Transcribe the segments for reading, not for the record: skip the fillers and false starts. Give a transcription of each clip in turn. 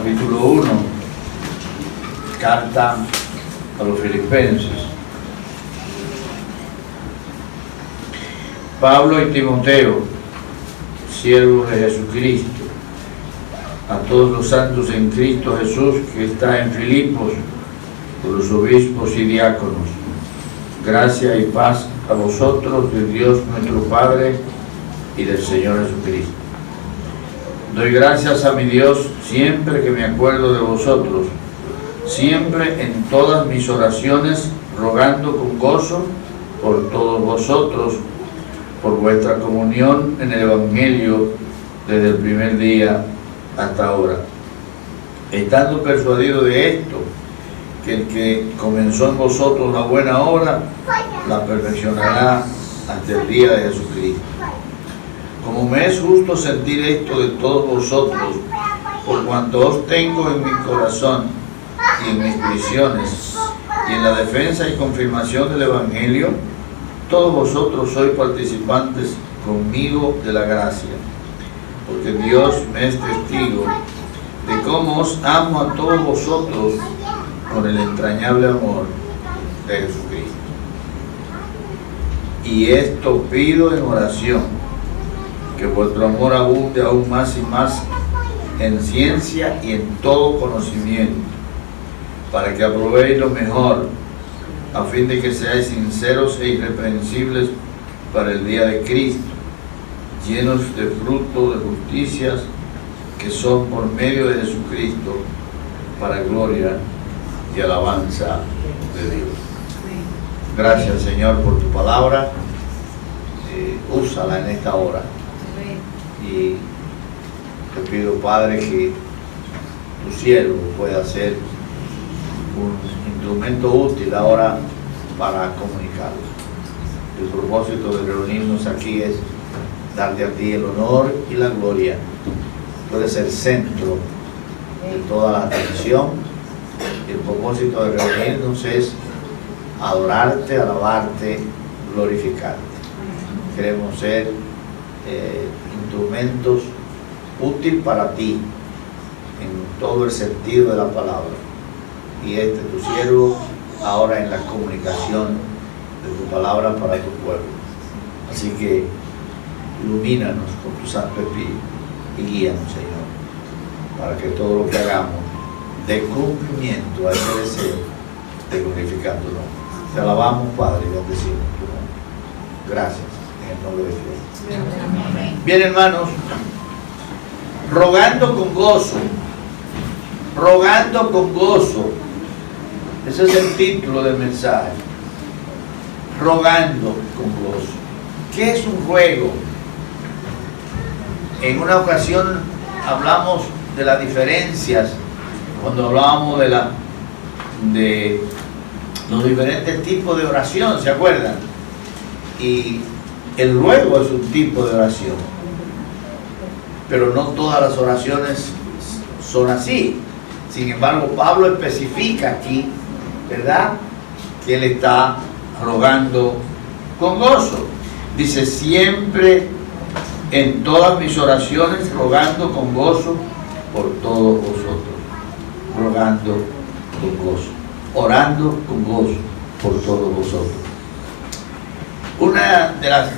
capítulo 1, carta a los Filipenses. Pablo y Timoteo, siervos de Jesucristo, a todos los santos en Cristo Jesús que está en Filipos, por los obispos y diáconos. Gracia y paz a vosotros de Dios nuestro Padre y del Señor Jesucristo. Doy gracias a mi Dios siempre que me acuerdo de vosotros, siempre en todas mis oraciones, rogando con gozo por todos vosotros, por vuestra comunión en el Evangelio desde el primer día hasta ahora, estando persuadido de esto, que el que comenzó en vosotros la buena obra, la perfeccionará hasta el día de Jesucristo. Como me es justo sentir esto de todos vosotros, por cuanto os tengo en mi corazón y en mis prisiones, y en la defensa y confirmación del Evangelio, todos vosotros sois participantes conmigo de la gracia, porque Dios me es testigo de cómo os amo a todos vosotros con el entrañable amor de Jesucristo. Y esto pido en oración, que vuestro amor abunde aún más y más en ciencia y en todo conocimiento, para que aprobéis lo mejor, a fin de que seáis sinceros e irreprensibles para el día de Cristo, llenos de fruto de justicias que son por medio de Jesucristo, para gloria y alabanza de Dios. Gracias, Señor, por tu palabra. Úsala en esta hora. Y te pido, Padre, que tu siervo pueda ser un instrumento útil ahora para comunicarlo. El propósito de reunirnos aquí es darte a ti el honor y la gloria. Tú eres el centro de toda la atención. El propósito de reunirnos es adorarte, alabarte, glorificarte. Queremos ser instrumentos útiles para ti en todo el sentido de la palabra. Y tu siervo ahora en la comunicación de tu palabra para tu pueblo. Así que ilumínanos con tu Santo Espíritu y guíanos, Señor, para que todo lo que hagamos dé cumplimiento a ese deseo de glorificar tu nombre. Te alabamos, Padre, y bendecimos tu nombre. Gracias, en el nombre de Jesús. Bien, hermanos, rogando con gozo, rogando con gozo. Ese es el título del mensaje. Rogando con gozo. ¿Qué es un ruego? En una ocasión hablamos de las diferencias, cuando hablábamos de los diferentes tipos de oración, ¿se acuerdan? Y el ruego es un tipo de oración, pero no todas las oraciones son así. Sin embargo, Pablo especifica aquí, ¿verdad?, que él está rogando con gozo. Dice, siempre en todas mis oraciones rogando con gozo por todos vosotros. Rogando con gozo. Orando con gozo por todos vosotros. Una de las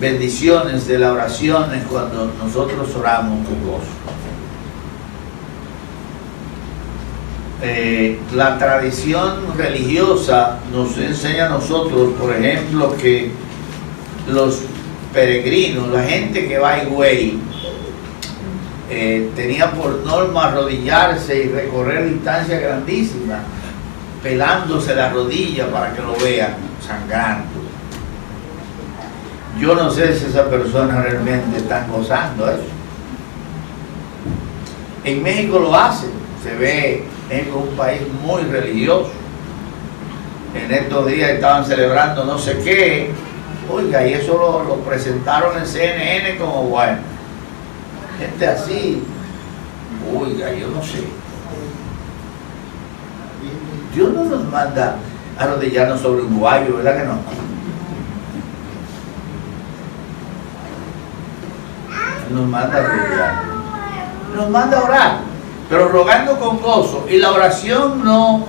bendiciones de la oración es cuando nosotros oramos con gozo. La tradición religiosa nos enseña a nosotros, por ejemplo, que los peregrinos, la gente que va a Higüey, tenía por norma arrodillarse y recorrer distancias grandísimas, pelándose la rodilla para que lo vean, sangrando. Yo no sé si esa persona realmente está gozando eso. En México lo hacen, se ve. México es un país muy religioso. En estos días estaban celebrando no sé qué. Oiga, y eso lo presentaron en CNN como bueno. Gente así. Oiga, yo no sé. Dios no nos manda a arrodillarnos sobre un guayo, ¿verdad que no? Nos manda a arrodillarnos. Nos manda a orar. pero rogando con gozo. Y la oración no,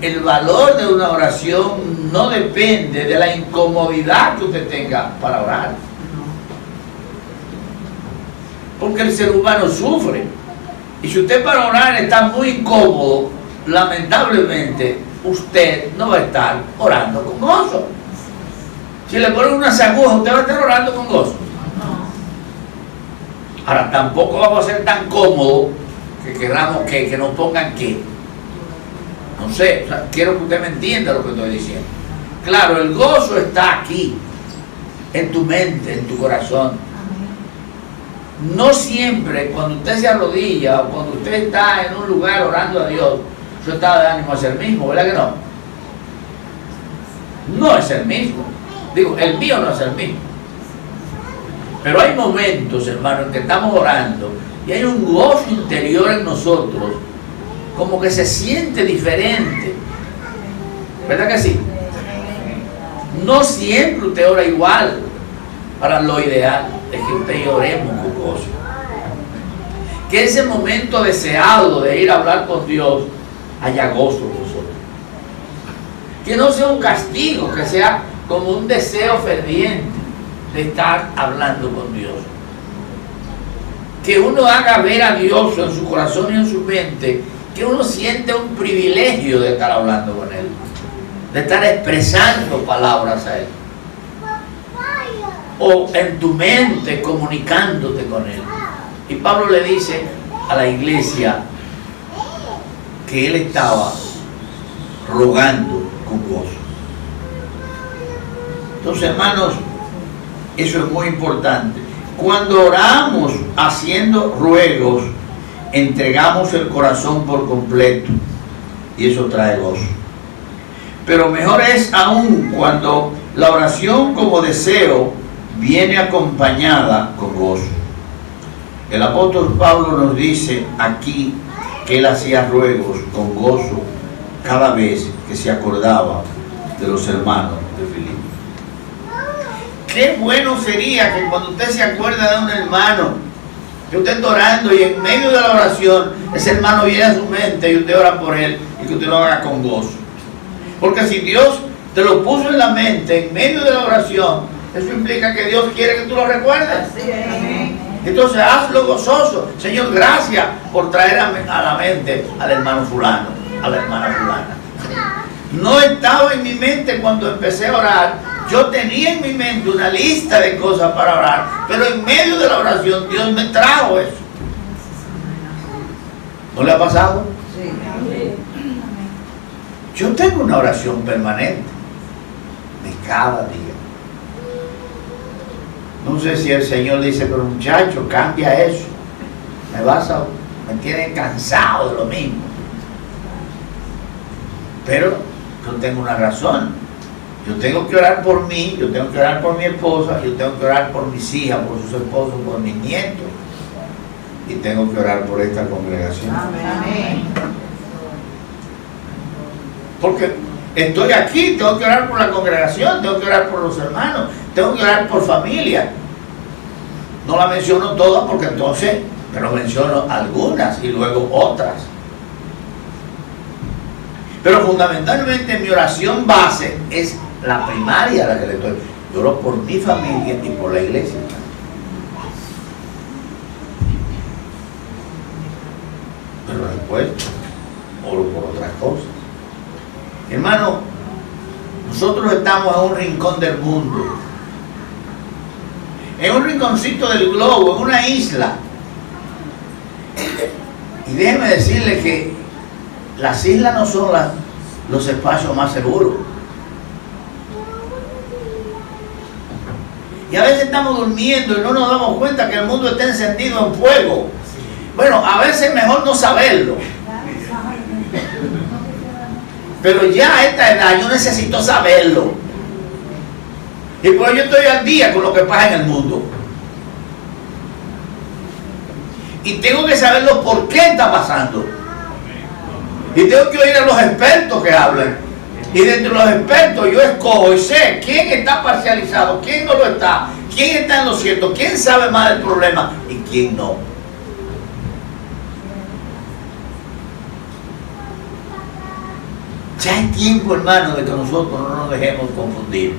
el valor de una oración no depende de la incomodidad que usted tenga para orar. Porque el ser humano sufre. Y si usted para orar está muy incómodo, lamentablemente usted no va a estar orando con gozo. Si le ponen unas agujas, usted va a estar orando con gozo. Ahora, tampoco vamos a ser tan cómodos que queramos que nos pongan qué. No sé, o sea, quiero que usted me entienda lo que estoy diciendo. Claro, el gozo está aquí, en tu mente, en tu corazón. No siempre cuando usted se arrodilla o cuando usted está en un lugar orando a Dios, su estado de ánimo es el mismo, ¿verdad que no? No es el mismo. Digo, el mío no es el mismo. Pero hay momentos, hermano, en que estamos orando y hay un gozo interior en nosotros, como que se siente diferente. ¿Verdad que sí? No siempre usted ora igual. Para lo ideal es que usted y yo oremos con gozo. Que ese momento deseado de ir a hablar con Dios haya gozo en nosotros. Que no sea un castigo, que sea como un deseo ferviente de estar hablando con Dios. Que uno haga ver a Dios en su corazón y en su mente, que uno siente un privilegio de estar hablando con Él, de estar expresando palabras a Él, o en tu mente comunicándote con Él. Y Pablo le dice a la iglesia que él estaba rogando con gozo. Entonces, hermanos, eso es muy importante. Cuando oramos haciendo ruegos, entregamos el corazón por completo y eso trae gozo. Pero mejor es aún cuando la oración como deseo viene acompañada con gozo. El apóstol Pablo nos dice aquí que él hacía ruegos con gozo cada vez que se acordaba de los hermanos de Filipo. Qué bueno sería que cuando usted se acuerda de un hermano, que usted está orando y en medio de la oración ese hermano viene a su mente y usted ora por él y que usted lo haga con gozo. Porque si Dios te lo puso en la mente en medio de la oración, eso implica que Dios quiere que tú lo recuerdes. Entonces hazlo gozoso. Señor, gracias por traer a la mente al hermano fulano, a la hermana fulana. No estaba en mi mente cuando empecé a orar. Yo tenía en mi mente una lista de cosas para orar, pero en medio de la oración Dios me trajo eso. ¿No le ha pasado? Yo tengo una oración permanente de cada día. No sé si el Señor dice, pero muchacho, cambia eso. Me tienen cansado de lo mismo. Pero yo tengo una razón. Yo tengo que orar por mí, yo tengo que orar por mi esposa, yo tengo que orar por mis hijas, por sus esposos, por mis nietos. Y tengo que orar por esta congregación. Amén. Porque estoy aquí, tengo que orar por la congregación, tengo que orar por los hermanos, tengo que orar por familia. No la menciono todas porque entonces, pero menciono algunas y luego otras. Pero fundamentalmente mi oración base es la primaria a la que le estoy. Yo oro por mi familia y por la iglesia. Pero después oro por otras cosas. Hermano, nosotros estamos en un rincón del mundo, en un rinconcito del globo, en una isla. Y déjeme decirle que las islas no son los espacios más seguros. Y a veces estamos durmiendo y no nos damos cuenta que el mundo está encendido en fuego. Bueno, a veces es mejor no saberlo. Pero ya a esta edad yo necesito saberlo. Y por ello estoy al día con lo que pasa en el mundo. Y tengo que saberlo por qué está pasando. Y tengo que oír a los expertos que hablan. Y dentro de los expertos yo escojo y sé quién está parcializado, quién no lo está, quién está en lo cierto, quién sabe más del problema y quién no. Ya es tiempo, hermano, de que nosotros no nos dejemos confundir.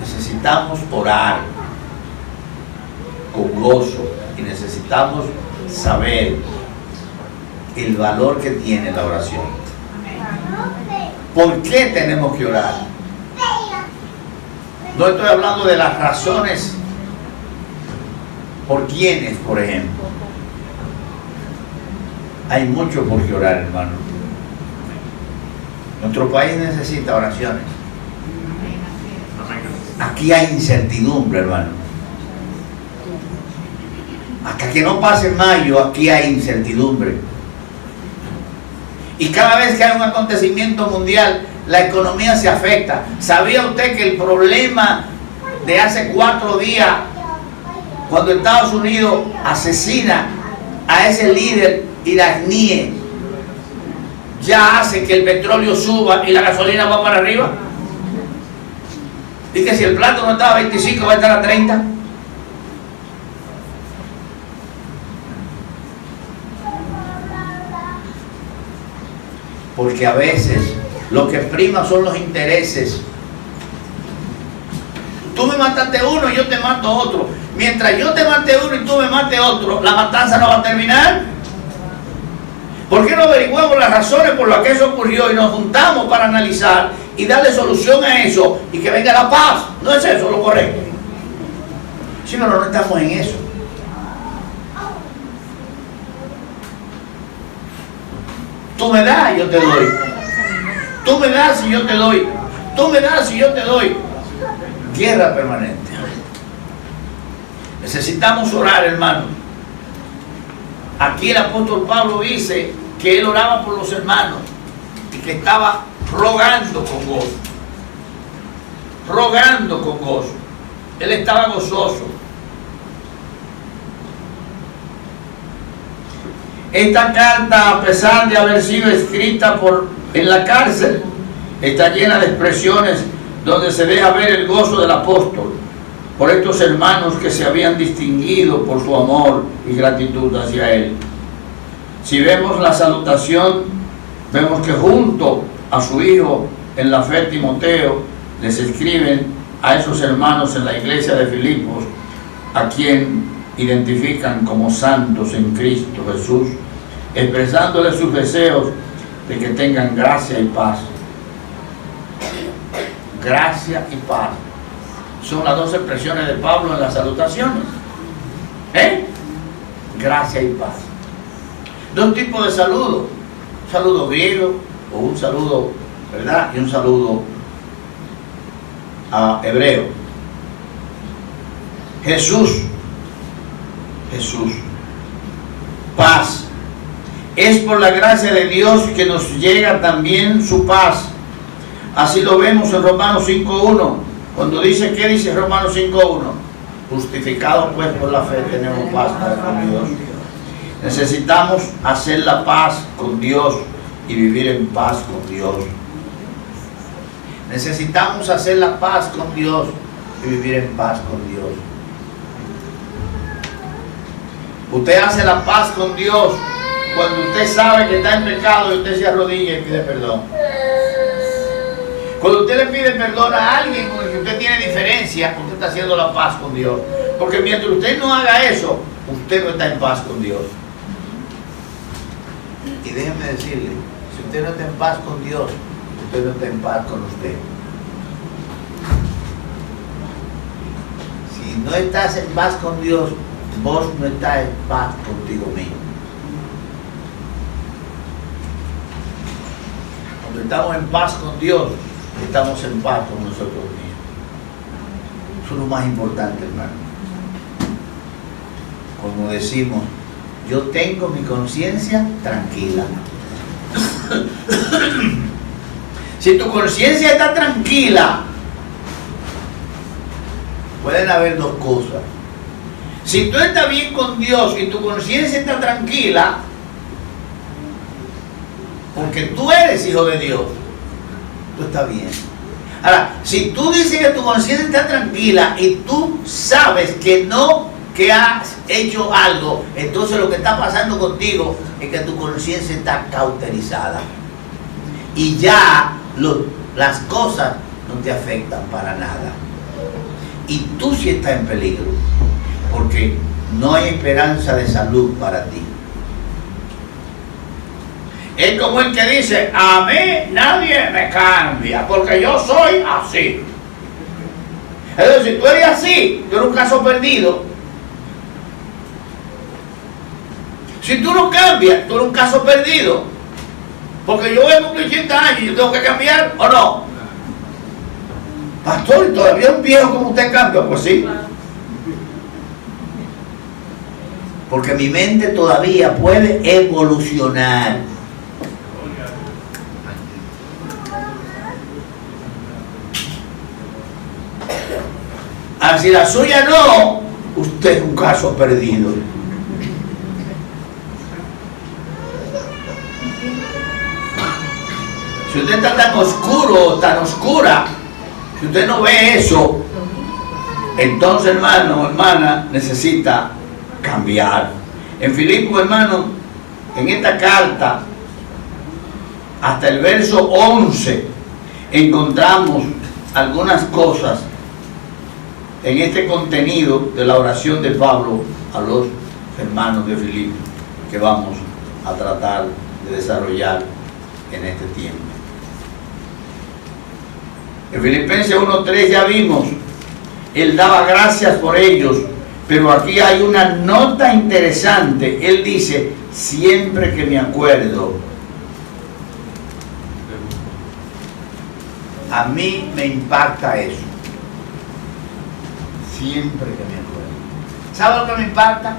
Necesitamos orar con gozo y necesitamos saber el valor que tiene la oración. ¿Por qué tenemos que orar? No estoy hablando de las razones por quiénes, por ejemplo. Hay mucho por qué orar, hermano. Nuestro país necesita oraciones. Aquí hay incertidumbre, hermano. Hasta que no pase mayo, aquí hay incertidumbre. Y cada vez que hay un acontecimiento mundial, la economía se afecta. ¿Sabía usted que el problema de hace 4 días, cuando Estados Unidos asesina a ese líder iraní, ya hace que el petróleo suba y la gasolina va para arriba? Y que si el plato no estaba a 25, va a estar a 30. Porque a veces lo que prima son los intereses. Tú me mataste uno y yo te mato otro. Mientras yo te mate uno y tú me mates otro, la matanza no va a terminar. ¿Por qué no averiguamos las razones por las que eso ocurrió y nos juntamos para analizar y darle solución a eso y que venga la paz? ¿No es eso lo correcto? Si no, no estamos en eso. Tú me das y yo te doy. Tú me das y yo te doy. Tú me das y yo te doy. Guerra permanente. Necesitamos orar, hermano. Aquí el apóstol Pablo dice que él oraba por los hermanos y que estaba rogando con gozo. Rogando con gozo. Él estaba gozoso. Esta carta, a pesar de haber sido escrita en la cárcel, está llena de expresiones donde se deja ver el gozo del apóstol por estos hermanos que se habían distinguido por su amor y gratitud hacia él. Si vemos la salutación, vemos que junto a su hijo en la fe, Timoteo, les escriben a esos hermanos en la iglesia de Filipos, a quien identifican como santos en Cristo Jesús, expresándoles sus deseos de que tengan gracia y paz. Gracia y paz son las dos expresiones de Pablo en las salutaciones. Gracia y paz. Dos tipos de saludos: un saludo griego o un saludo, ¿verdad? Y un saludo hebreo. Jesús, paz. Es por la gracia de Dios que nos llega también su paz. Así lo vemos en Romanos 5.1, cuando dice, ¿qué dice Romanos 5.1? Justificados pues por la fe tenemos paz para con Dios. Necesitamos hacer la paz con Dios y vivir en paz con Dios. Necesitamos hacer la paz con Dios y vivir en paz con Dios. Usted hace la paz con Dios cuando usted sabe que está en pecado y usted se arrodilla y pide perdón. Cuando usted le pide perdón a alguien con el que usted tiene diferencia, usted está haciendo la paz con Dios. Porque mientras usted no haga eso, usted no está en paz con Dios. Y déjeme decirle, si usted no está en paz con Dios, usted no está en paz con usted. Si no estás en paz con Dios, vos no estás en paz contigo mismo. Cuando estamos en paz con Dios, estamos en paz con nosotros mismos. Eso es lo más importante, hermano. Como decimos, yo tengo mi conciencia tranquila. Si tu conciencia está tranquila, pueden haber dos cosas. Si tú estás bien con Dios y tu conciencia está tranquila, porque tú eres hijo de Dios, tú estás bien. Ahora, si tú dices que tu conciencia está tranquila y tú sabes que que has hecho algo, entonces lo que está pasando contigo es que tu conciencia está cauterizada. Y ya las cosas no te afectan para nada. Y tú sí estás en peligro, porque no hay esperanza de salud para ti. Es como el que dice, a mí nadie me cambia, porque yo soy así. Entonces, si tú eres así, tú eres un caso perdido. Si tú no cambias, tú eres un caso perdido. Porque yo voy a cumplir 80 años y yo tengo que cambiar, ¿o no? Pastor, ¿todavía un viejo como usted cambia? Pues sí. Porque mi mente todavía puede evolucionar. Si la suya no, usted es un caso perdido. Si usted está tan oscuro, tan oscura, si usted no ve eso, entonces, hermano o hermana, necesita cambiar. En Filipos, hermano, en esta carta, hasta el verso 11, encontramos algunas cosas en este contenido de la oración de Pablo a los hermanos de Filipos que vamos a tratar de desarrollar en este tiempo. En Filipenses 1:3 ya vimos, él daba gracias por ellos, pero aquí hay una nota interesante. Él dice, siempre que me acuerdo. A mí me impacta eso. Siempre que me acuerdo. ¿Sabe lo que me impacta?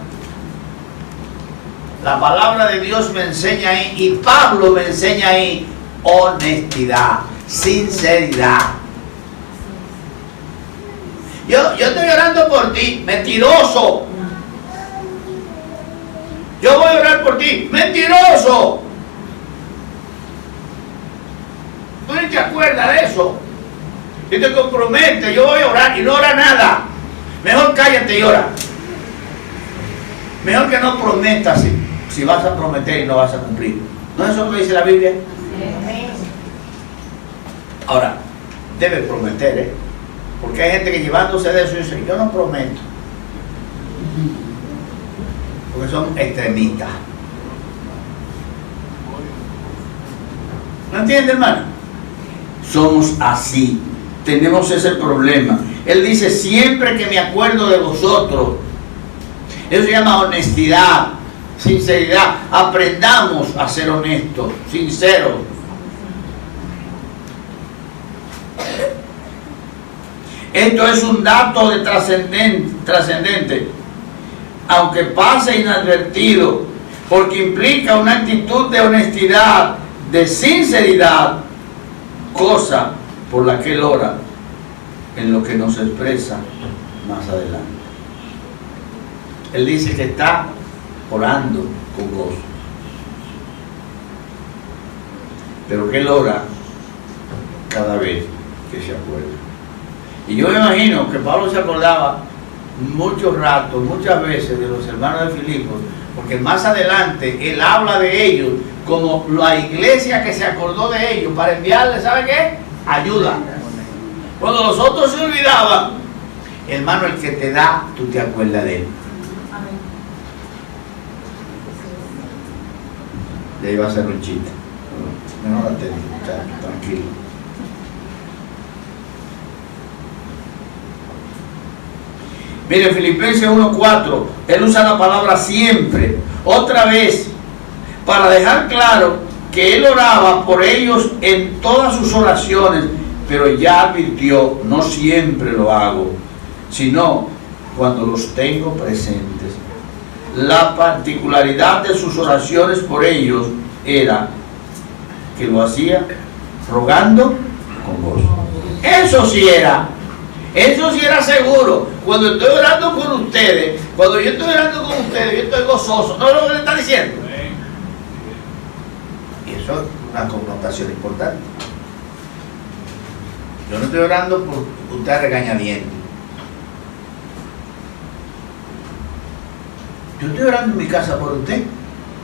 La palabra de Dios me enseña ahí, y Pablo me enseña ahí, honestidad, sinceridad. Yo estoy orando por ti, mentiroso. Yo voy a orar por ti, mentiroso. Tú ni te acuerdas de eso. Y te comprometes, yo voy a orar y no ora nada. Mejor cállate y ora. Mejor que no prometas si vas a prometer y no vas a cumplir. ¿No es eso lo que dice la Biblia? Ahora, debes prometer, porque hay gente que llevándose de eso dice, yo no prometo. Porque son extremistas. ¿No entiende, hermano? Somos así. Tenemos ese problema. Él dice, siempre que me acuerdo de vosotros. Eso se llama honestidad, sinceridad. Aprendamos a ser honestos, sinceros. Esto es un dato de trascendente, aunque pase inadvertido, porque implica una actitud de honestidad, de sinceridad, cosa por la que él ora, en lo que nos expresa más adelante. Él dice que está orando con gozo, pero que él ora cada vez que se acuerda. Y yo me imagino que Pablo se acordaba muchos ratos, muchas veces de los hermanos de Filipos, porque más adelante él habla de ellos como la iglesia que se acordó de ellos para enviarles, ¿sabe qué? Ayuda. Cuando los otros se olvidaban, hermano, el que te da, tú te acuerdas de él. Le iba a hacer un chiste. No la tengo, tranquilo. Mire, Filipenses 1:4, él usa la palabra siempre, otra vez, para dejar claro que él oraba por ellos en todas sus oraciones, pero ya advirtió, no siempre lo hago, sino cuando los tengo presentes. La particularidad de sus oraciones por ellos era que lo hacía rogando con gozo. Eso sí era seguro. Cuando estoy orando con ustedes, yo estoy gozoso. ¿No es lo que le está diciendo? Y eso es una connotación importante. Yo no estoy orando por usted regañadientes. Yo estoy orando en mi casa por usted.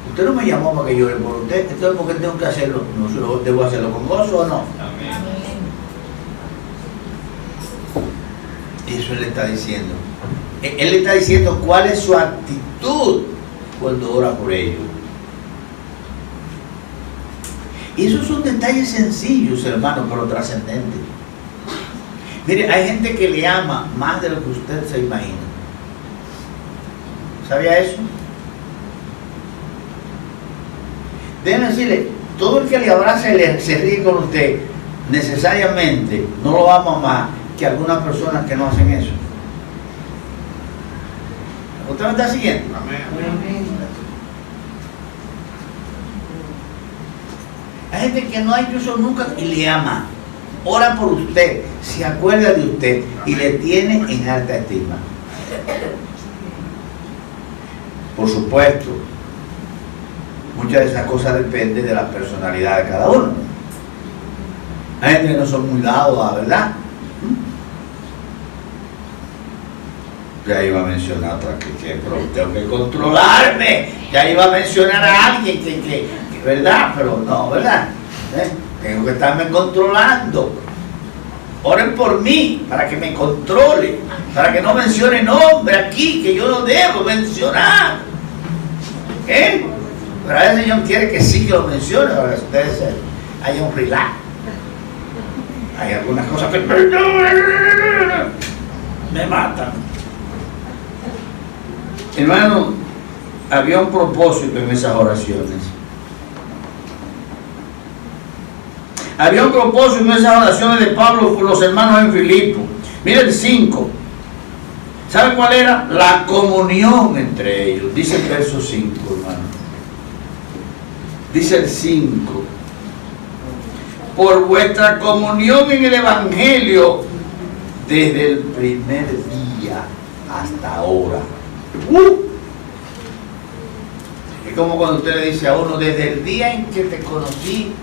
Usted no me llamó para que yo ore por usted. Entonces, ¿por qué tengo que hacerlo? ¿No debo hacerlo con gozo o no? Eso él le está diciendo. Él le está diciendo cuál es su actitud cuando ora por ellos. Y esos son detalles sencillos, hermano, pero trascendentes. Mire, hay gente que le ama más de lo que usted se imagina. ¿Sabía eso? Déjeme decirle, todo el que le abraza y se ríe con usted, necesariamente no lo ama más que algunas personas que no hacen eso. ¿Usted me está siguiendo? Amén. Hay gente que no ha hecho eso nunca y le ama. Ora por usted, se acuerda de usted y le tiene en alta estima. Por supuesto, muchas de esas cosas dependen de la personalidad de cada uno. Hay gente que no son muy dados, ¿verdad? Ya iba a mencionar otra pero tengo que controlarme. Ya iba a mencionar a alguien que ¿verdad? Pero no, ¿verdad? Tengo que estarme controlando. Oren por mí para que me controle, para que no mencione nombre aquí que yo no debo mencionar. Pero el Señor quiere que sí que lo mencione para que ustedes haya un relax. Hay algunas cosas que me matan. Hermano, había un propósito en esas oraciones. Había un propósito en esas oraciones de Pablo por los hermanos en Filipo. Mira el 5. ¿Sabe cuál era? La comunión entre ellos. Dice el verso 5, hermano. Dice el 5. Por vuestra comunión en el Evangelio desde el primer día hasta ahora. Es como cuando usted le dice a uno, desde el día en que te conocí,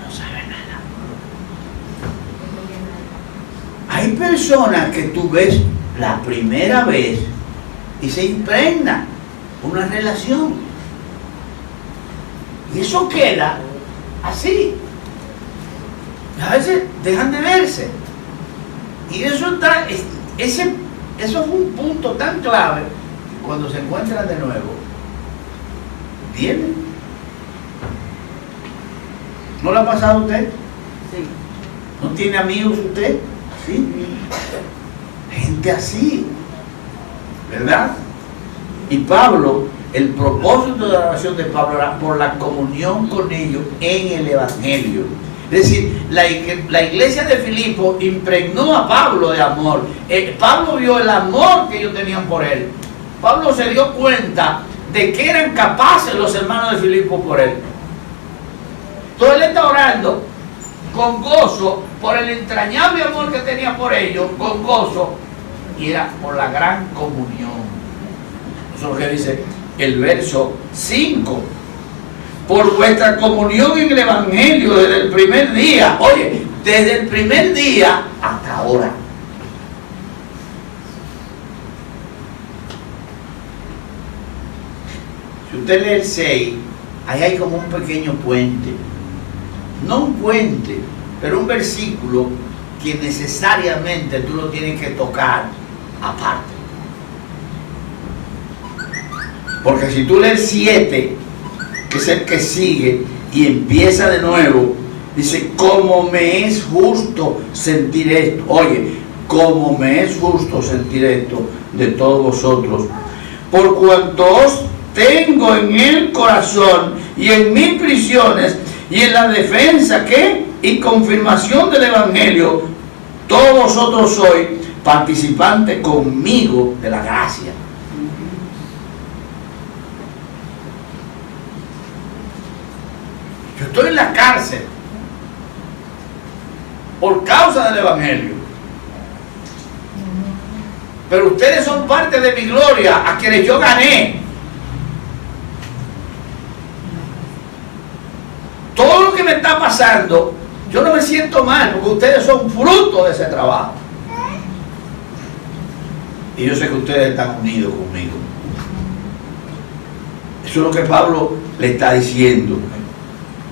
no sabe nada. Hay personas que tú ves la primera vez y se impregna una relación. Y eso queda así. A veces dejan de verse. Y eso es un punto tan clave. Cuando se encuentran de nuevo, vienen. ¿No le ha pasado a usted? Sí. ¿No tiene amigos usted? Sí. Gente así, ¿verdad? Y Pablo, el propósito de la oración de Pablo era por la comunión con ellos en el Evangelio. Es decir, la iglesia de Filipo impregnó a Pablo de amor. Pablo vio el amor que ellos tenían por él. Pablo se dio cuenta de que eran capaces los hermanos de Filipo por él. Entonces él está orando con gozo por el entrañable amor que tenía por ellos, con gozo, y era por la gran comunión. Eso es lo que dice el verso 5. Por vuestra comunión en el Evangelio desde el primer día. Oye, desde el primer día hasta ahora. Si usted lee el 6, ahí hay como un pequeño puente. No un puente, pero un versículo que necesariamente tú lo tienes que tocar aparte. Porque si tú lees 7, que es el que sigue, y empieza de nuevo, dice, como me es justo sentir esto. Oye, como me es justo sentir esto de todos vosotros, por cuanto os tengo en el corazón y en mis prisiones y en la defensa y confirmación del Evangelio, todos vosotros sois participantes conmigo de la gracia. Yo estoy en la cárcel por causa del Evangelio. Pero ustedes son parte de mi gloria, a quienes yo gané. todo lo que me está pasando, yo no me siento mal, porque ustedes son fruto de ese trabajo. Y yo sé que ustedes están unidos conmigo. Eso es lo que Pablo le está diciendo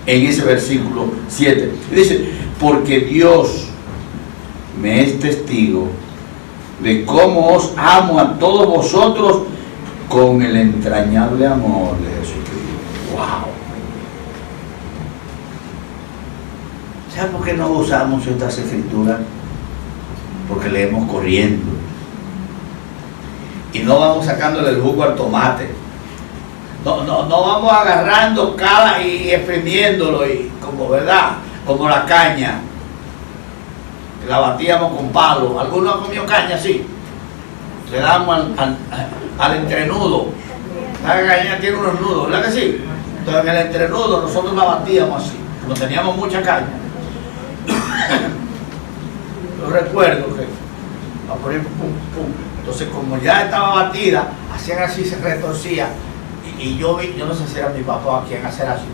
en ese versículo 7. Y dice, porque Dios me es testigo de cómo os amo a todos vosotros con el entrañable amor de Jesucristo. ¡Wow! ¿Saben por qué no usamos estas escrituras? Porque leemos corriendo. Y no vamos sacándole el jugo al tomate. No vamos agarrando cada y exprimiéndolo, y como verdad, como la caña. La batíamos con palo. ¿Alguno ha comido caña así? Le damos al entrenudo. La caña tiene unos nudos, ¿verdad que sí? Entonces en el entrenudo nosotros la batíamos así. Cuando teníamos mucha caña. Yo recuerdo que la poníamos pum, pum. Entonces como ya estaba batida, hacían así, se retorcía. Y yo vi, yo no sé si era mi papá quien hacer así.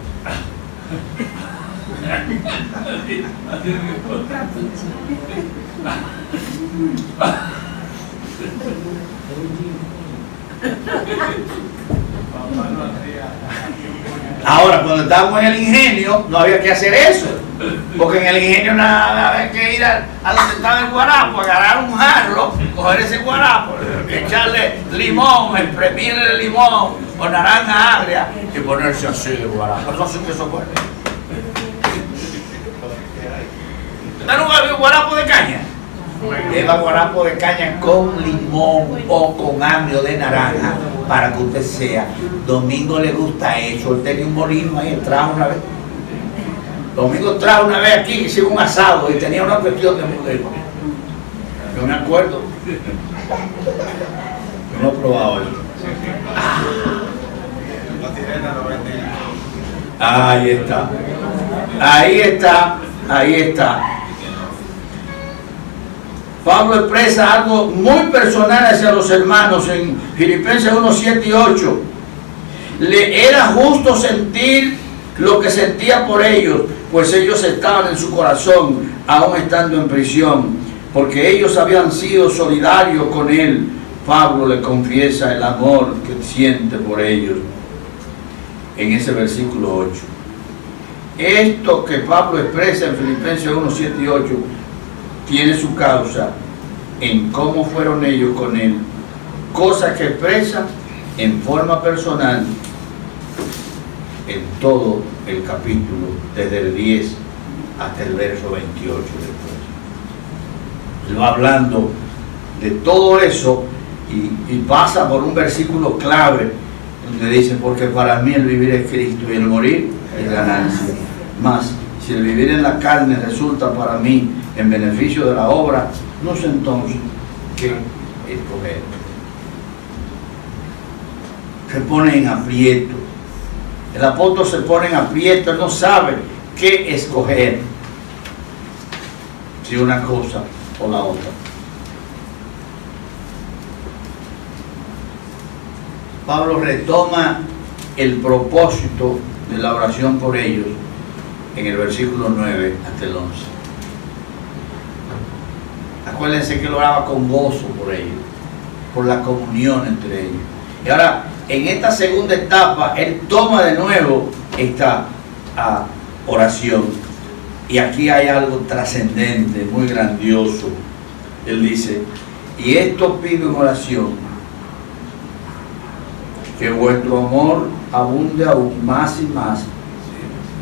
Ahora, cuando estábamos en el ingenio, no había que hacer eso. Porque en el ingenio nada había que ir a donde estaba el guarapo, agarrar un jarro, coger ese guarapo, echarle limón, exprimirle el limón o naranja agria y ponerse así de guarapo. Eso sí que eso fue. ¿Usted nunca vio guarapo de caña? Lleva guarapo de caña con limón o con agrio de naranja para que usted sea. Domingo le gusta eso. Él tenía un molino ahí, trajo una vez. Domingo trajo una vez aquí, hicimos un asado y tenía una cuestión de modelo. Yo me acuerdo. Yo no he probado eso. Ahí está. Ahí está. Ahí está. Pablo expresa algo muy personal hacia los hermanos en Filipenses 1, 7 y 8. Le era justo sentir lo que sentía por ellos, pues ellos estaban en su corazón, aún estando en prisión, porque ellos habían sido solidarios con él. Pablo le confiesa el amor que siente por ellos en ese versículo 8. Esto que Pablo expresa en Filipenses 1, 7 y 8 tiene su causa en cómo fueron ellos con él, cosa que expresa en forma personal en todo el capítulo, desde el 10 hasta el verso 28 después. Él va hablando de todo eso y pasa por un versículo clave donde dice, porque para mí el vivir es Cristo y el morir es ganancia. Mas si el vivir en la carne resulta para mí en beneficio de la obra, no sé entonces qué escoger. Se pone en aprieto. El apóstol se pone en aprieto, él no sabe qué escoger, si una cosa o la otra. Pablo retoma el propósito de la oración por ellos en el versículo 9 hasta el 11. Acuérdense que él oraba con gozo por ellos, por la comunión entre ellos. Y ahora, en esta segunda etapa, él toma de nuevo esta oración. Y aquí hay algo trascendente, muy grandioso. Él dice, y esto pido en oración, que vuestro amor abunde aún más y más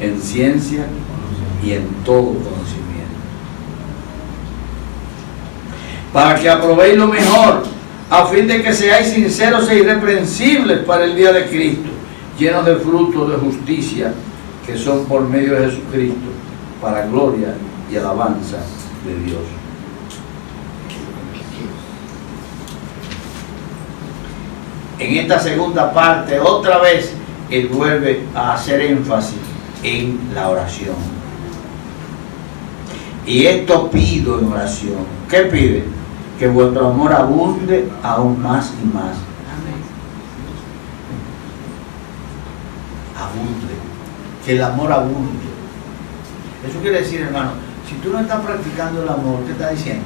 en ciencia y en todo conocimiento, para que aprobéis lo mejor, a fin de que seáis sinceros e irreprensibles para el día de Cristo, llenos de frutos de justicia, que son por medio de Jesucristo, para gloria y alabanza de Dios. En esta segunda parte, otra vez, él vuelve a hacer énfasis en la oración. Y esto pido en oración. ¿Qué pide? Que vuestro amor abunde aún más y más. Abunde. Que el amor abunde. Eso quiere decir, hermano, si tú no estás practicando el amor, ¿qué está diciendo?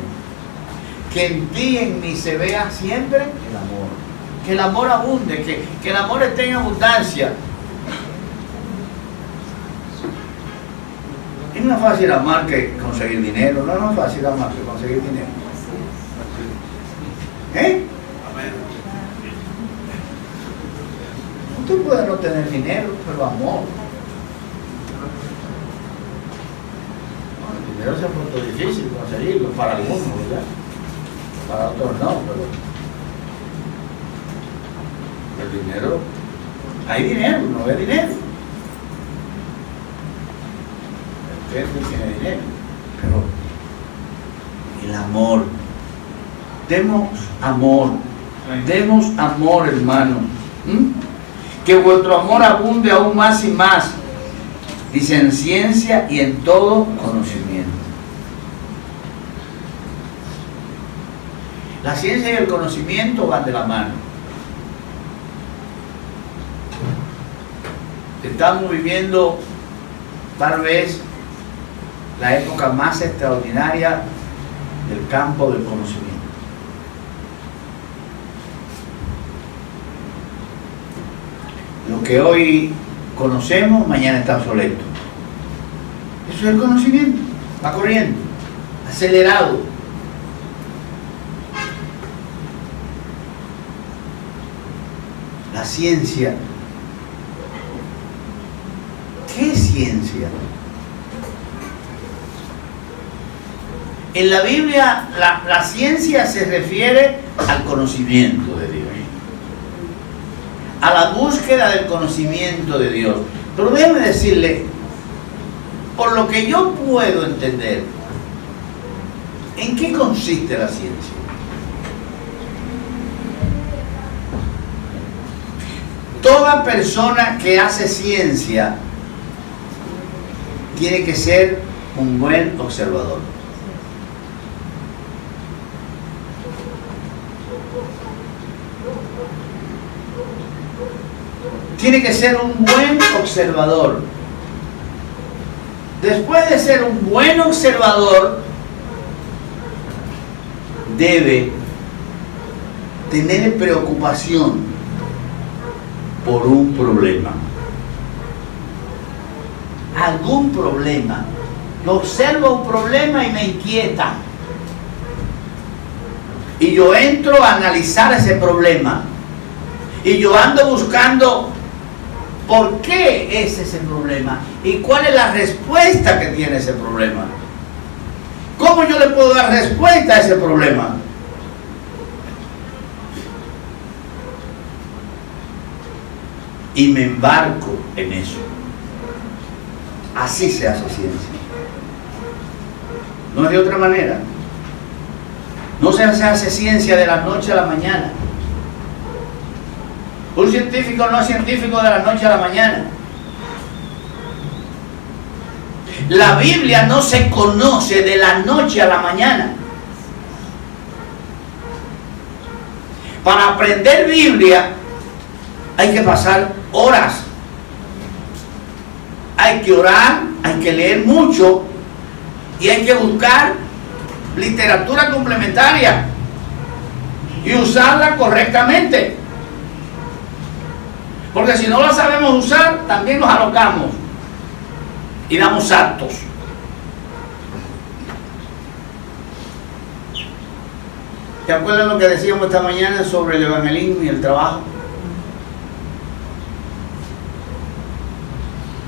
Que en ti y en mí se vea siempre el amor. Que el amor abunde, que el amor esté en abundancia. Es más fácil amar que conseguir dinero. No es más fácil amar que conseguir dinero. ¿Eh? Usted puede no tener dinero, pero amor. El dinero se ha puesto difícil conseguirlo para algunos, ¿verdad? Para otros no, pero el dinero, hay dinero, no hay dinero. El que tiene dinero, pero el amor. Demos amor, hermano. Que vuestro amor abunde aún más y más. Dice, en ciencia y en todo conocimiento. La ciencia y el conocimiento van de la mano. Estamos viviendo tal vez la época más extraordinaria del campo del conocimiento. Lo que hoy conocemos, mañana está obsoleto. Eso es el conocimiento. Va corriendo, acelerado. La ciencia. ¿Qué es ciencia? En la Biblia, la ciencia se refiere al conocimiento de Dios, a la búsqueda del conocimiento de Dios. Pero déjeme decirle, por lo que yo puedo entender, ¿en qué consiste la ciencia? Toda persona que hace ciencia tiene que ser un buen observador. Tiene que ser un buen observador. Después de ser un buen observador, debe tener preocupación por un problema. Algún problema. Yo observo un problema y me inquieta. Y yo entro a analizar ese problema. Y yo ando buscando por qué es ese problema y cuál es la respuesta que tiene ese problema. ¿Cómo yo le puedo dar respuesta a ese problema? Y me embarco en eso. Así se hace ciencia. No es de otra manera. No se hace ciencia de la noche a la mañana. Un científico no es científico de la noche a la mañana. La Biblia no se conoce de la noche a la mañana. Para aprender Biblia hay que pasar horas. Hay que orar, hay que leer mucho y hay que buscar literatura complementaria y usarla correctamente. Porque si no la sabemos usar, también nos alocamos y damos saltos. ¿Te acuerdas lo que decíamos esta mañana sobre el evangelismo y el trabajo?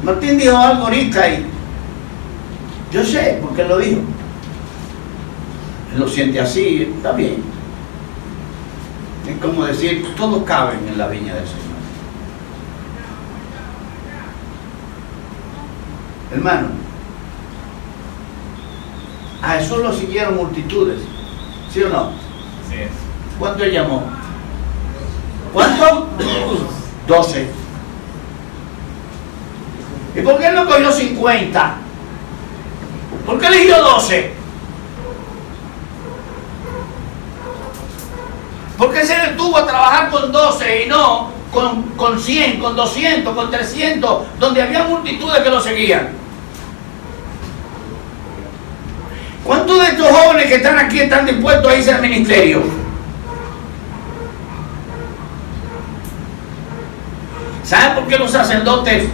Martín dijo algo ahorita y yo sé porque él lo dijo. Él lo siente así, está bien. Es como decir, todos caben en la viña del Señor. Hermano, a Jesús lo siguieron multitudes, ¿sí o no? Sí. ¿Cuánto él llamó? ¿Cuánto? 12. ¿Y por qué él no cogió 50? ¿Por qué eligió 12? ¿Por qué se detuvo a trabajar con 12 y no con 100, con 200, con 300, donde había multitudes que lo seguían? ¿Cuántos de estos jóvenes que están aquí están dispuestos a irse al ministerio? ¿Saben por qué los sacerdotes,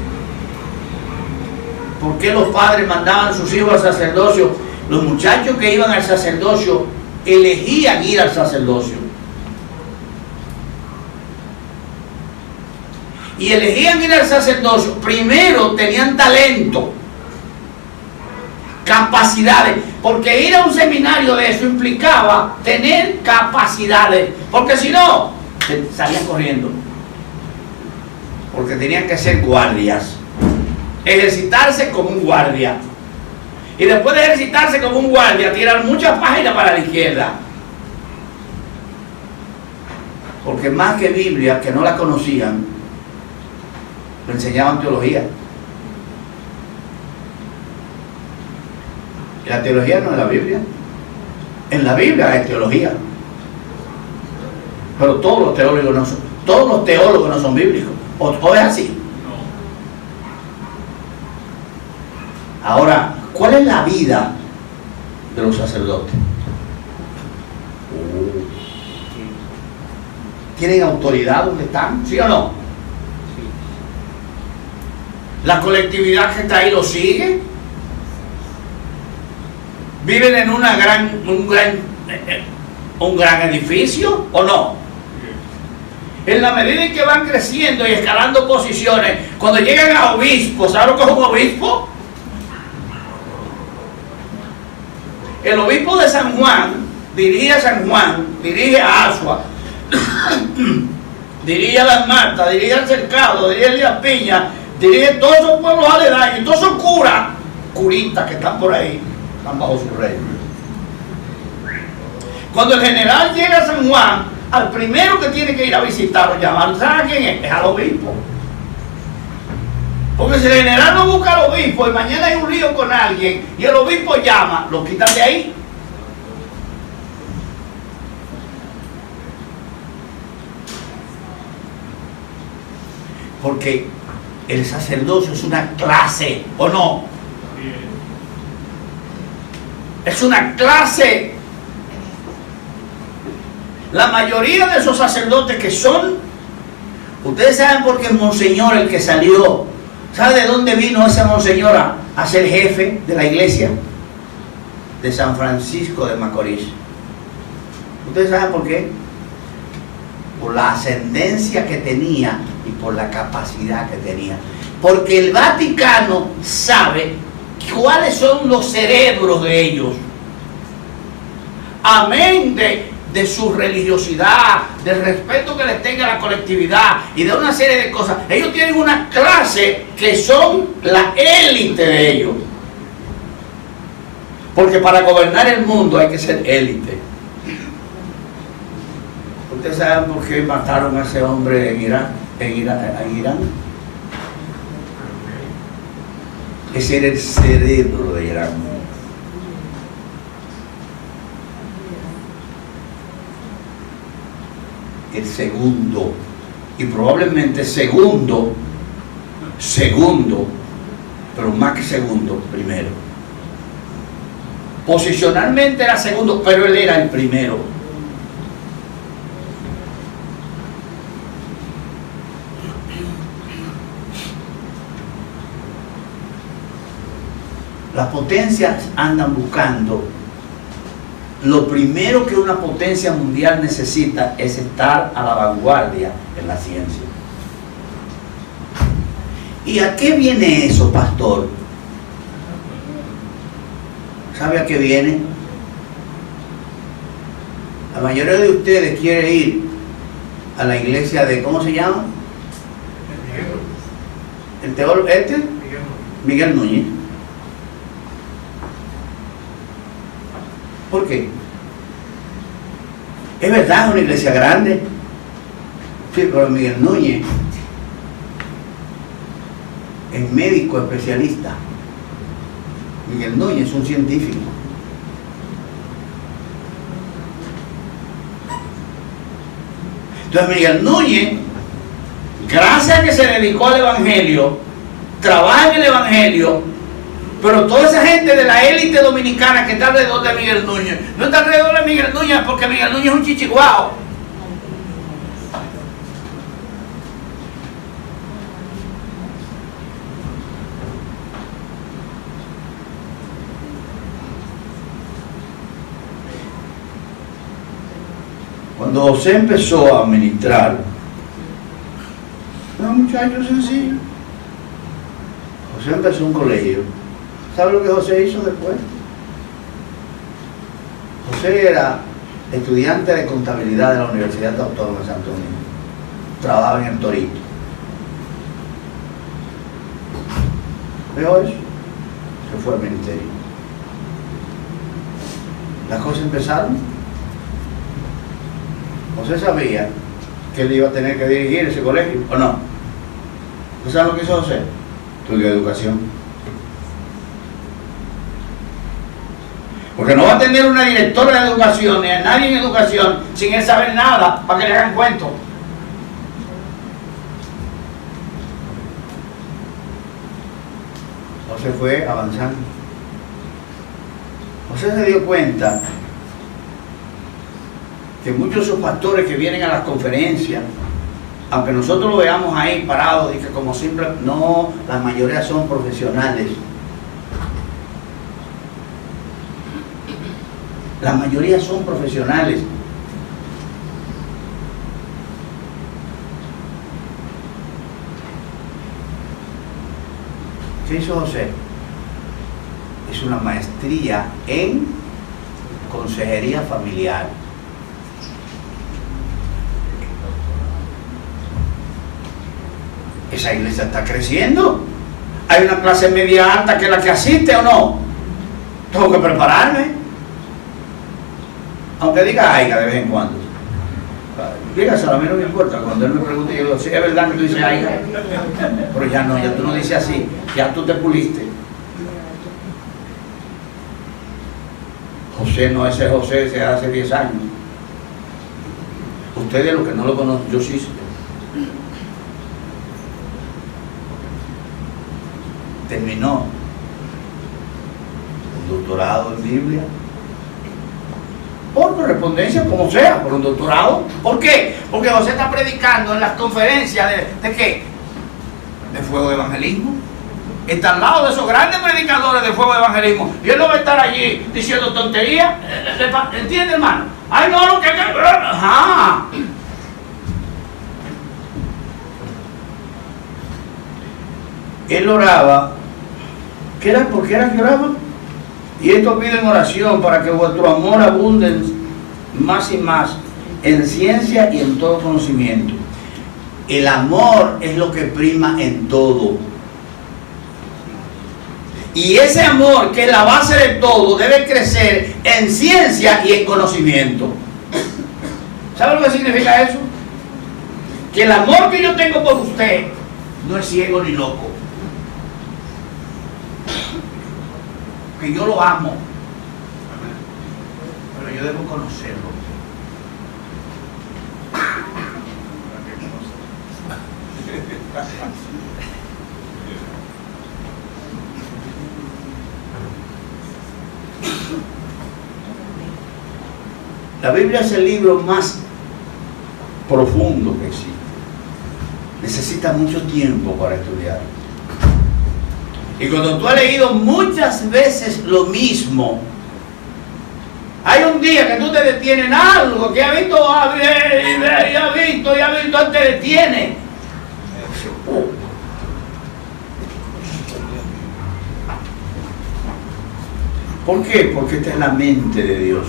por qué los padres mandaban a sus hijos al sacerdocio? Los muchachos que iban al sacerdocio elegían ir al sacerdocio. Y elegían ir al sacerdocio. Primero tenían talento, capacidades, porque ir a un seminario de eso implicaba tener capacidades, porque si no, salían corriendo, porque tenían que ser guardias, ejercitarse como un guardia, y después de ejercitarse como un guardia, tirar muchas páginas para la izquierda, porque más que Biblia, que no la conocían, le enseñaban teología. Y la teología no es la Biblia. En la Biblia hay teología. Pero todos los teólogos no son bíblicos. ¿O es así? Ahora, ¿cuál es la vida de los sacerdotes? ¿Tienen autoridad donde están? ¿Sí o no? ¿La colectividad que está ahí lo sigue? ¿Viven en un gran edificio o no? En la medida en que van creciendo y escalando posiciones, cuando llegan a obispos, ¿saben lo que es un obispo? El obispo de San Juan dirige a San Juan, dirige a Asua, dirige a Las Martas, dirige al Cercado, dirige a Elías Piña, dirige a todos esos pueblos aledaños, todos esos curitas que están por ahí, están bajo su rey. Cuando el general llega a San Juan, al primero que tiene que ir a visitarlo, llamarlo, ¿saben quién es? Es al obispo. Porque si el general no busca al obispo y mañana hay un lío con alguien y el obispo llama, lo quitan de ahí. Porque el sacerdocio es una clase, ¿o no? Es una clase. La mayoría de esos sacerdotes que son, ustedes saben por qué el monseñor, el que salió, ¿sabe de dónde vino esa monseñora a ser jefe de la iglesia? De San Francisco de Macorís. ¿Ustedes saben por qué? Por la ascendencia que tenía y por la capacidad que tenía. Porque el Vaticano sabe cuáles son los cerebros de ellos. Amén de su religiosidad, del respeto que les tenga a la colectividad y de una serie de cosas. Ellos tienen una clase que son la élite de ellos. Porque para gobernar el mundo hay que ser élite. ¿Ustedes saben por qué mataron a ese hombre en Irán? En Irán. Ese era el cerebro de Irán. El segundo, y probablemente segundo, pero más que segundo, primero. Posicionalmente era segundo, pero él era el primero. Las potencias andan buscando. Lo primero que una potencia mundial necesita es estar a la vanguardia en la ciencia. ¿Y a qué viene eso, pastor? ¿Sabe a qué viene? La mayoría de ustedes quiere ir a la iglesia de, ¿cómo se llama? El teólogo, Miguel Núñez. ¿Por qué? Es verdad, es una iglesia grande. Sí, pero Miguel Núñez es médico especialista. Miguel Núñez es un científico. Entonces Miguel Núñez, gracias a que se dedicó al evangelio, trabaja en el evangelio, Pero toda esa gente de la élite dominicana que está alrededor de Miguel Núñez, no está alrededor de Miguel Núñez porque Miguel Núñez es un chichiguao. Cuando José empezó a ministrar, era un muchacho sencillo. José empezó un colegio. ¿Sabe lo que José hizo después? José era estudiante de contabilidad de la Universidad Autónoma de Santo Domingo. Trabajaba en el Torito. ¿Veo eso? Se fue al ministerio. Las cosas empezaron. José sabía que él iba a tener que dirigir ese colegio, ¿o no? ¿Usted sabe lo que hizo José? Estudió educación. Porque no va a tener una directora de educación ni a nadie en educación sin él saber nada para que le hagan cuento. José fue avanzando. José se dio cuenta que muchos de esos pastores que vienen a las conferencias, aunque nosotros lo veamos ahí parados y que como simple, no, la mayoría son profesionales. La mayoría son profesionales. ¿Qué hizo José? Es una maestría en consejería familiar. Esa iglesia está creciendo. Hay una clase media alta que es la que asiste, ¿o no? Tengo que prepararme. Aunque diga aiga de vez en cuando. Dígaselo, a mí no me importa. Cuando él me pregunte, yo digo, sí, es verdad que tú dices aiga. Pero ya no, ya tú no dices así. Ya tú te puliste. José no es el José de hace 10 años. Ustedes los que no lo conocen, yo sí. Terminó un doctorado en Biblia. Por correspondencia, como sea, por un doctorado. ¿Por qué? Porque José está predicando en las conferencias ¿de qué? De fuego de evangelismo. Está al lado de esos grandes predicadores de fuego de evangelismo. Y él no va a estar allí diciendo tonterías. ¿Entiende, hermano? Ay, no, lo que... Ajá. Él oraba. ¿Por qué era que oraba? Y esto piden oración para que vuestro amor abunde más y más en ciencia y en todo conocimiento. El amor es lo que prima en todo. Y ese amor, que es la base de todo, debe crecer en ciencia y en conocimiento. ¿Sabe lo que significa eso? Que el amor que yo tengo por usted no es ciego ni loco. Que yo lo amo, pero yo debo conocerlo. La Biblia es el libro más profundo que existe. Necesita mucho tiempo para estudiar. Y cuando tú has leído muchas veces lo mismo, hay un día que tú te detienes en algo que has visto, te detienes. ¿Por qué? Porque esta es la mente de Dios.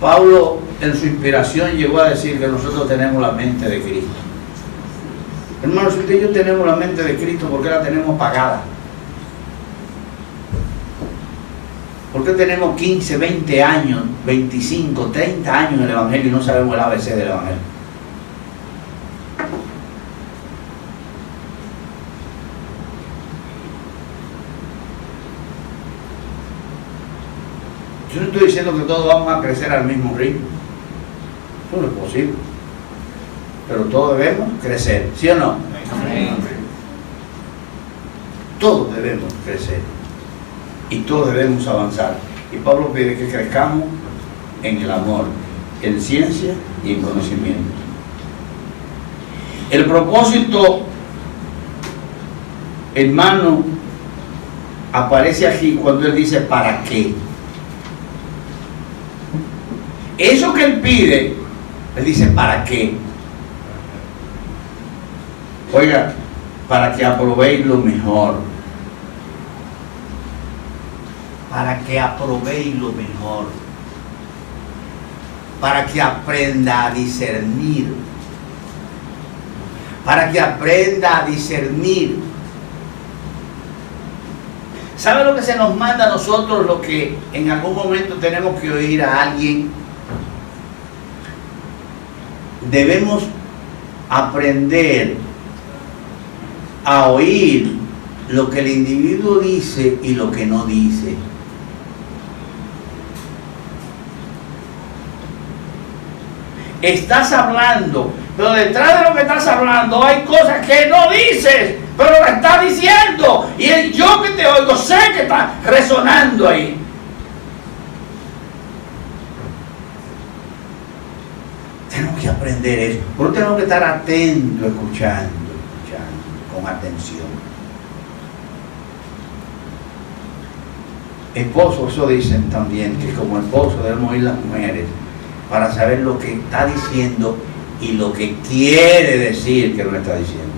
Pablo en su inspiración llegó a decir que nosotros tenemos la mente de Cristo. Hermanos, si usted y yo tenemos la mente de Cristo, ¿por qué la tenemos pagada? ¿Por qué tenemos 15, 20 años, 25, 30 años en el Evangelio y no sabemos el ABC del Evangelio? Yo no estoy diciendo que todos vamos a crecer al mismo ritmo. Eso no es posible. Pero todos debemos crecer, ¿sí o no? Amén. todos debemos crecer y todos debemos avanzar. Y Pablo pide que crezcamos en el amor, en ciencia y en conocimiento. El propósito, hermano, aparece aquí cuando él dice ¿para qué? Eso que él pide, él dice ¿para qué? Oiga, para que aprobéis lo mejor. Para que aprobéis lo mejor. Para que aprenda a discernir. Para que aprenda a discernir. ¿Sabe lo que se nos manda a nosotros? Lo que en algún momento tenemos que oír a alguien. Debemos aprender a oír lo que el individuo dice y lo que no dice. Estás hablando, pero detrás de lo que estás hablando hay cosas que no dices, pero lo estás diciendo. Y el yo que te oigo sé que está resonando ahí. Tenemos que aprender eso. Por eso tenemos que estar atentos, escuchando con atención. Esposos, eso dicen también, que como esposo debemos oír las mujeres para saber lo que está diciendo y lo que quiere decir que no está diciendo.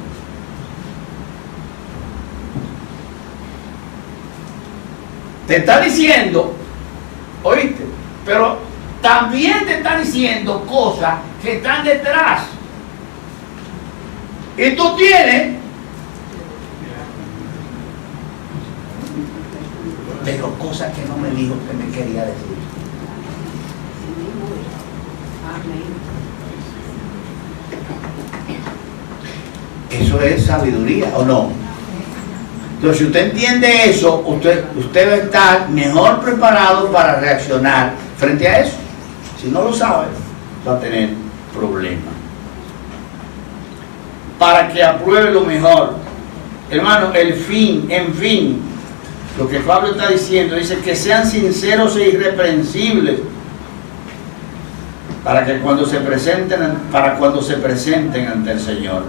Te está diciendo, oíste, pero también te está diciendo cosas que están detrás. Y tú tienes, pero cosas que no me dijo que me quería decir. Eso es sabiduría, ¿o no? Entonces, si usted entiende eso, usted va a estar mejor preparado para reaccionar frente a eso. Si no lo sabe, va a tener problemas. Para que apruebe lo mejor. Hermano, el fin, en fin, lo que Pablo está diciendo, dice que sean sinceros e irreprensibles para cuando se presenten ante el Señor.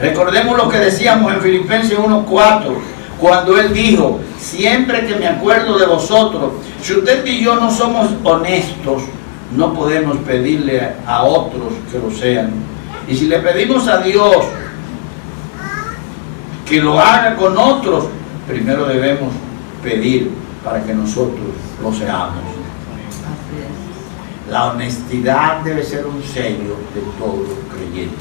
Recordemos lo que decíamos en Filipenses 1:4, cuando él dijo: siempre que me acuerdo de vosotros. Si usted y yo no somos honestos, no podemos pedirle a otros que lo sean. Y si le pedimos a Dios que lo haga con otros, primero debemos pedir para que nosotros lo seamos. La honestidad debe ser un sello de todo creyente.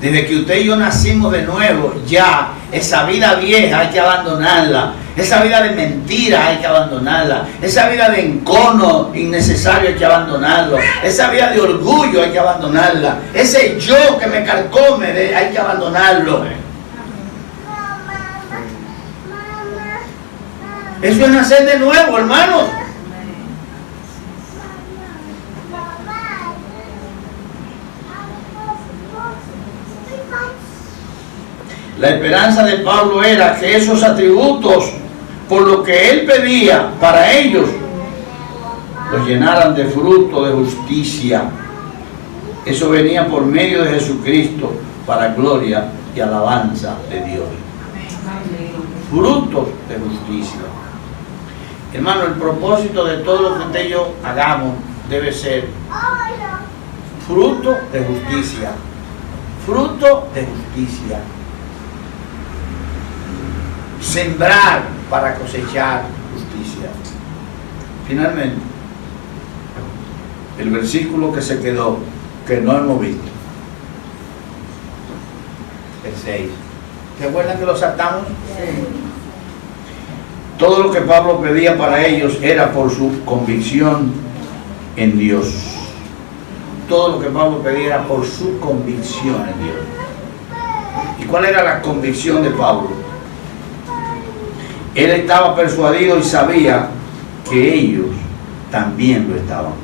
Desde que usted y yo nacimos de nuevo, ya esa vida vieja hay que abandonarla. Esa vida de mentira hay que abandonarla. Esa vida de encono innecesario hay que abandonarlo. Esa vida de orgullo hay que abandonarla. Ese yo que me carcome hay que abandonarlo. Eso es nacer de nuevo, hermanos. La esperanza de Pablo era que esos atributos, por lo que él pedía para ellos, los llenaran de fruto de justicia. Eso venía por medio de Jesucristo para gloria y alabanza de Dios. Frutos de justicia. Hermano, el propósito de todo lo que usted y yo hagamos debe ser fruto de justicia. Fruto de justicia. Sembrar para cosechar justicia. Finalmente, el versículo que se quedó, que no hemos visto, el 6. ¿Se acuerdan que lo saltamos? Sí. Todo lo que Pablo pedía para ellos era por su convicción en Dios. Todo lo que Pablo pedía era por su convicción en Dios. ¿Y cuál era la convicción de Pablo? Él estaba persuadido y sabía que ellos también lo estaban.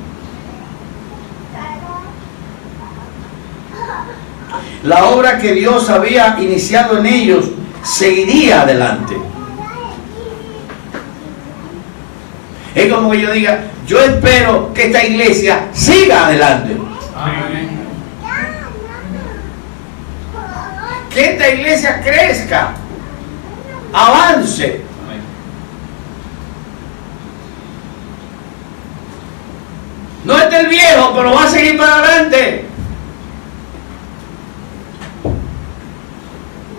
La obra que Dios había iniciado en ellos seguiría adelante. Es como que yo diga, yo espero que esta iglesia siga adelante. Amén. Que esta iglesia crezca, avance. No es del viejo, pero va a seguir para adelante.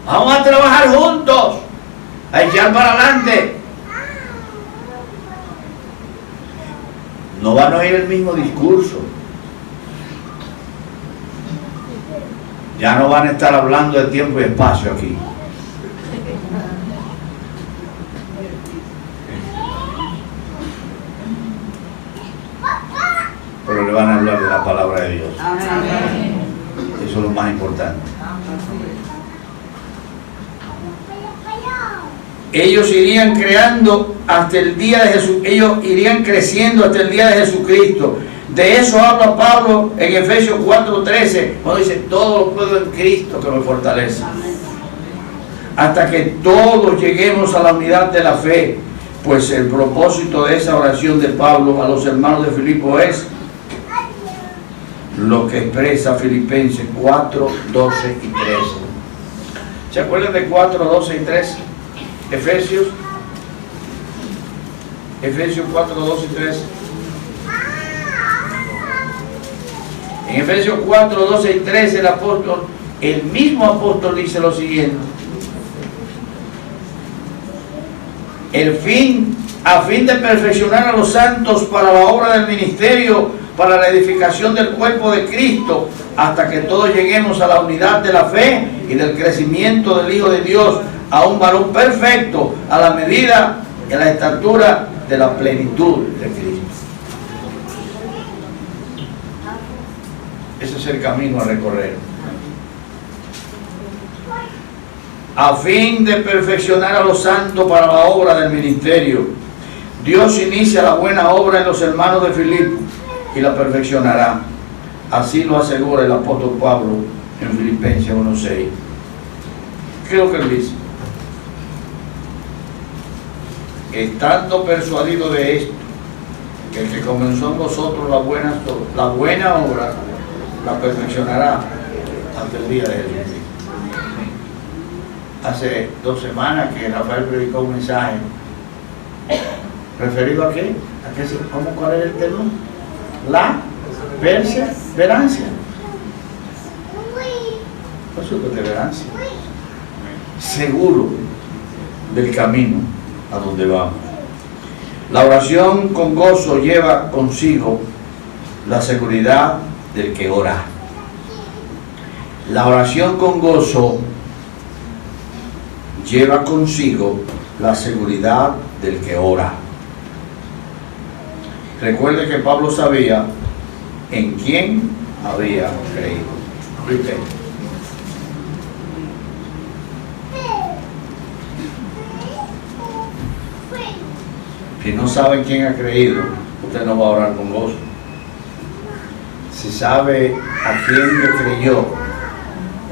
Vamos a trabajar juntos, a echar para adelante. No van a oír el mismo discurso. Ya no van a estar hablando de tiempo y espacio aquí. Pero le van a hablar de la palabra de Dios. Eso es lo más importante. Ellos irían creando hasta el día de Jesús, ellos irían creciendo hasta el día de Jesucristo. De eso habla Pablo en Efesios 4:13, cuando dice, todo lo puedo en Cristo que me fortalece. Hasta que todos lleguemos a la unidad de la fe, pues el propósito de esa oración de Pablo a los hermanos de Filipo es lo que expresa Filipenses 4:12 y 13. ¿Se acuerdan de 4:12 y 13? Efesios 4:12 y 13. En Efesios 4:12 y 13 el mismo apóstol dice lo siguiente: a fin de perfeccionar a los santos para la obra del ministerio, para la edificación del cuerpo de Cristo, hasta que todos lleguemos a la unidad de la fe y del crecimiento del Hijo de Dios, a un varón perfecto, a la medida y a la estatura de la plenitud de Cristo. Ese es el camino a recorrer. A fin de perfeccionar a los santos para la obra del ministerio. Dios inicia la buena obra en los hermanos de Filipo y la perfeccionará. Así lo asegura el apóstol Pablo en Filipenses 1:6. ¿Qué es lo que él dice? Estando persuadido de esto, que el que comenzó en vosotros la buena obra, la perfeccionará hasta el día de Jesucristo. Hace 2 semanas que Rafael predicó un mensaje referido a qué, ¿cuál era el tema? La perseverancia. Perseverancia. Seguro del camino a donde vamos. La oración con gozo lleva consigo la seguridad del que ora. La oración con gozo lleva consigo la seguridad del que ora. Recuerde que Pablo sabía en quién había creído. ¿Viste? Si no sabe en quién ha creído, usted no va a orar con gozo. Si sabe a quién le creyó,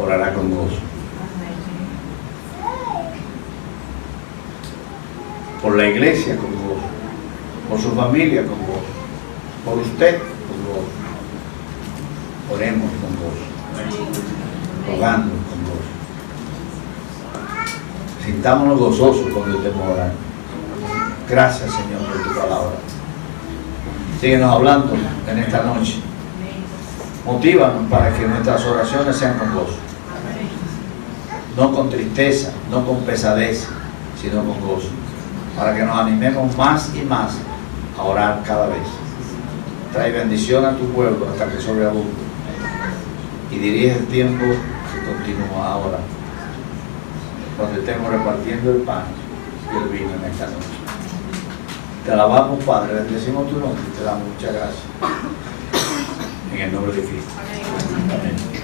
orará con gozo. Por la iglesia con gozo, por su familia con gozo, por usted con gozo. Oremos con gozo, rogando con gozo. Sintámonos gozosos cuando estemos orando. Gracias, Señor, por tu palabra. Síguenos hablando en esta noche. Motívanos para que nuestras oraciones sean con gozo. No con tristeza, no con pesadez, sino con gozo. Para que nos animemos más y más a orar cada vez. Trae bendición a tu pueblo hasta que sobreabunde. Y dirige el tiempo que continúa ahora, cuando estemos repartiendo el pan y el vino en esta noche. Te alabamos, Padre, bendecimos tu nombre y te damos muchas gracias. En el nombre de Cristo. Amén.